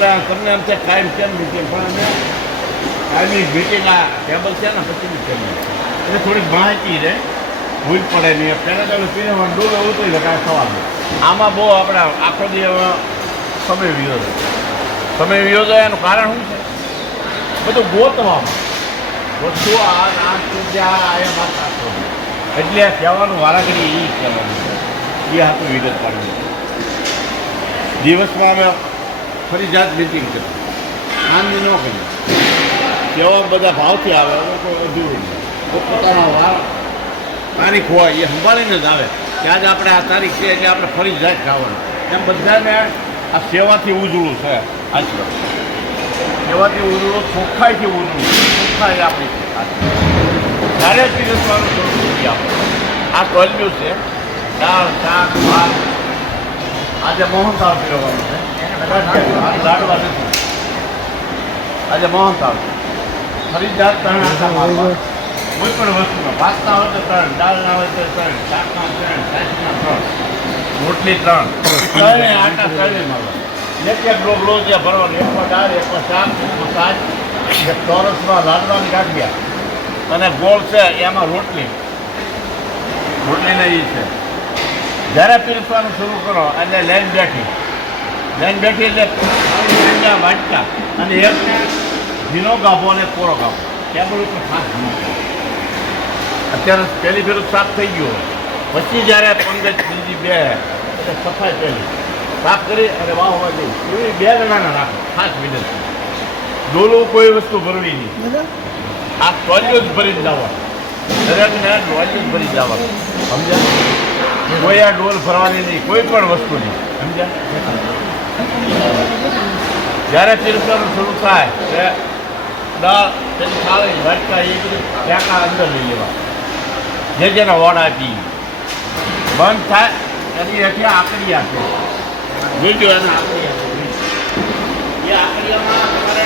આપણે તમને એમ છે કાયમ કેમ મીટિંગ પણ અમે કાયમી મીટિંગ આ ટેબલ છે ને પછીની ટેબલ એટલે થોડીક માહિતી રહે ભૂલ પડે નહીં પહેલાં તમે પીને ડોલ ઉતરી લે કાંઈ સવાલ આમાં બહુ આપણે આખો દી સમય વિયો જાય એનું કારણ શું છે બધું ગોતવામાં વસ્તુ આ જગ્યા એમાં એટલે કહેવાનું વારાઘડી એ કહેવાનું એ હતું વિગત પાડવું દિવસમાં અમે ફરી જાત મીટિંગ કરી આનંદ ન કરી કેવા બધા ભાવથી આવે કોઈ અધૂરું પોતાના વાર તારીખ હોય એ સંભાળીને જ આવે કે આજે આપણે આ તારીખ છે એટલે આપણે ફરી જાત જવાનું એમ બધાને આ સેવાથી ઉજળું છે આજકાલ સેવાથી ઉજળું ચોખ્ખાઈથી ઉજળું ચોખ્ખાઈ આપણી જ્યારે પીરસવાનું શરૂ કરી આપણે આ ટોલ્યું છે દાળ શાક ભાત આજે મોહનથાળ પીરવવાનું છે લાડવા નથી આજે મોહનથાળ ફરી જાત ત્રણ કોઈ પણ વસ્તુમાં ભાતના હોય તો 3 દાળના હોય તો 3 શાકના 3 શાકના 3 રોટલી 3 આટા 3 મારવા એક લો જે ભરવાનું એક દાળ એક શાક એક શાક એક ચોરસમાં લાડવાની ગાંઠિયા અને ગોળ છે એમાં રોટલીને એ છે જ્યારે પીરસવાનું શરૂ કરો એટલે લાઈન બેઠી એટલે વાટકા અને એક ઝીનો ગાભો અને કોરો ગાભો ટેબલ ઉપર ખાસ અત્યારે પહેલી ફેરું સાફ થઈ ગયું પછી જ્યારે પંગજ બીજી બે એટલે સફાઈ પહેલી સાફ કરી અને વાહવા જઈ એવી 2 જણાના રાખો ખાસ વિનંતી ડોલું કોઈ વસ્તુ ભરવી નહીં આ ટોલિયો જ ભરીને જવાનું દરેકને ડોલ જ ભરી જવાનું સમજ્યા કોઈ આ ડોલ ભરવાની નહીં કોઈ પણ વસ્તુ નહીં સમજ્યા જ્યારે પીરસવાનું શરૂ થાય ત્યારે દાળ તેની થાળી વાટકા એ બધું ટેકા અંદર લઈ લેવા જેના વોડ આપી બંધ થાય એની હેઠે આકડી આપે જોઈજો એને આકડી આપે એ આકડીયામાં તમારે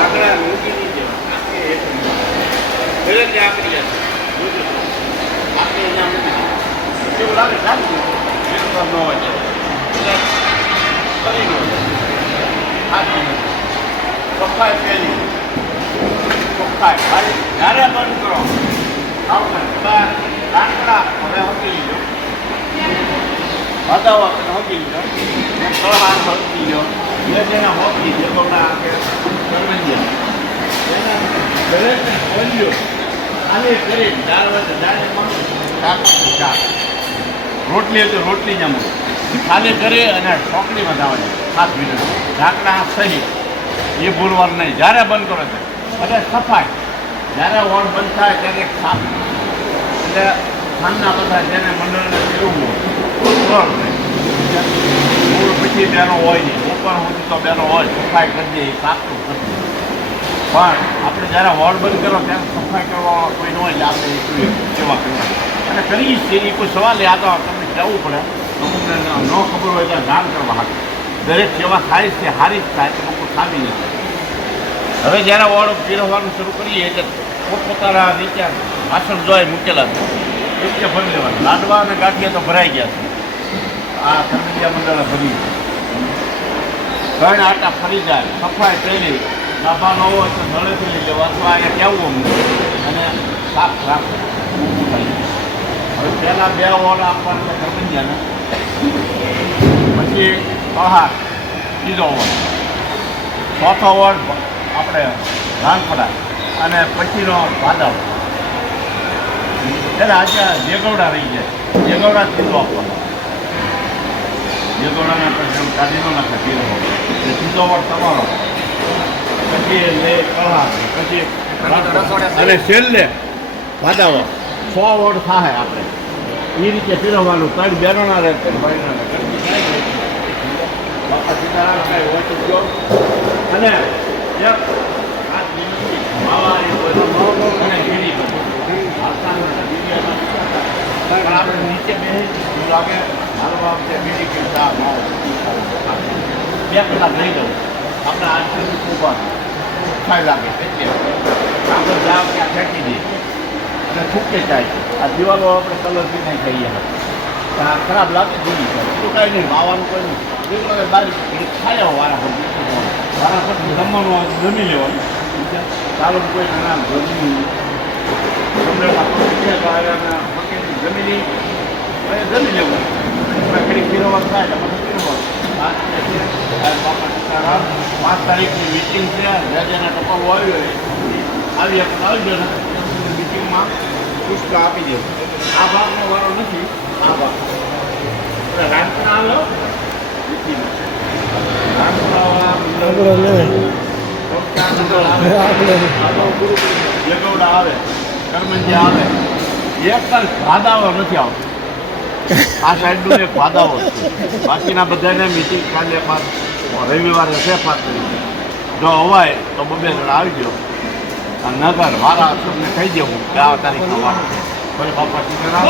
આકડા મૂકી નહીં દેવા આકડી હેઠળ આકડી આપે આકડી ના મૂકી એવું લાગે સાચું એનું કામ ન હોય ચોખ્ખાઈ પહેલી ચોખ્ખાઈ ખાલી જ્યારે બંધ કરો લાકડા હવે હોકી લીધો હદાવા હોકી લીધો કળહાર હોકી લીધો જેના હોકી જેના દરેકને ખોલ્યો આને કરી દાળ વધે દાળ રોટલી હતી રોટલી જમો ખાલી કરી અને ચોકડીમાં જવાની ખાસ વિનંતી ઢાંકણા સહી એ ભૂલવાનું નહીં જ્યારે બંધ કરો છે એટલે સફાઈ જ્યારે વોર્ડ બંધ થાય ત્યારે સાફ એટલે ખાનના બધા જેને મંડળને એવું હોય પછી બેનો હોય નહીં ઉપર સુધી તો બેનો હોય સફાઈ કરી દે એ સાફું કરી પણ આપણે જ્યારે વોર્ડ બંધ કરો ત્યારે સફાઈ કરવા કોઈ ન હોય એટલે આપણે સેવા કરવાની અને કરીએ છીએ એ કોઈ સવાલ યાદ આવે તમને કહેવું પડે લોકોને ન ખબર હોય એટલે જાણ કરવા હાથ દરેક સેવા થાય છે સારી જ થાય તો લોકો સામી નથી હવે જ્યારે વોર્ડ પીરવવાનું શરૂ કરીએ એટલે પોતપોતાના રીતે વાસણ જોઈ મૂકેલા છે એટલે ભરી લેવાનું લાડવા અને ગાંઠિયા તો ભરાઈ ગયા છે આ ખરબડિયા મંડળે ભરી 3 આટા ફરી જાય સફાઈ પહેલી ડાબા ન હોય તો નળેથી લઈ લેવા અથવા અહીંયા કેવું અને સાફ રાખવું થાય હવે પહેલાં 2 વોર્ડ આપવાના છે ખરબડિયાને પછી કળહાર બીજો વોર્ડ ચોથો વોર્ડ આપણે રાનપડા અને પછીનો ભાદવ એટલે આજે જેગવડા રહી જાય જેગવડા સીધો આપવાનો જેગવડાના પછી કાઢીનો નાખે પીરો એ સીધો વોટ તમારો પછી લે કળા પછી અને છેલ્લે ભાદાવ 6 વોટ થાય આપણે એ રીતે પીરવવાનું 3 બહેનોના રહે 3 ભાઈના રહે બાપા સીતારામ કાંઈ હોય તો જો અને એક આપણે નીચે બેસી લાગે હાલવા છે બીજી કિંમત 2 કલાક નહીં જવું આપણે આજથી ઉભા ખાઈ લાગે એટલે આપણે જાવ ત્યાં ફેંકી દઈએ અને છૂટકે જાય આ દિવાલો આપણે કલરથી નહીં કહીએ આ ખરાબ લાગે દીધી એટલું કાંઈ નહીં માવાનું કોઈ નહીં બહાર ખાયા વાળા તારા પછી જમવાનું જમી લેવાનું ચાલો કોઈ નામ જમી જમી લેવું ઘડી ફેરવવાનું થાય એટલે ફેરવવાનું 5 તારીખની મિટિંગ છે જેના ટપાલો આવ્યો આવી આવી ગયો મિટિંગમાં પુષ્પ આપી દે આ ભાગનો વારો નથી આ ભાગ રાંધણા આવ્યો લેગવડા આવે કરમંજી આવે એક પણ ભાદાવો નથી આવતો આ સાઈડનું એક ભાદાવો છે બાકીના બધાને મિટિંગ કાલે રવિવારે છે 5 તારીખે જો અવાય તો 2 જણા આવી ગયો અને નગર વારા તમને કહી દેવું કે આ તારીખનો વાર ફરી બાપા સીતારામ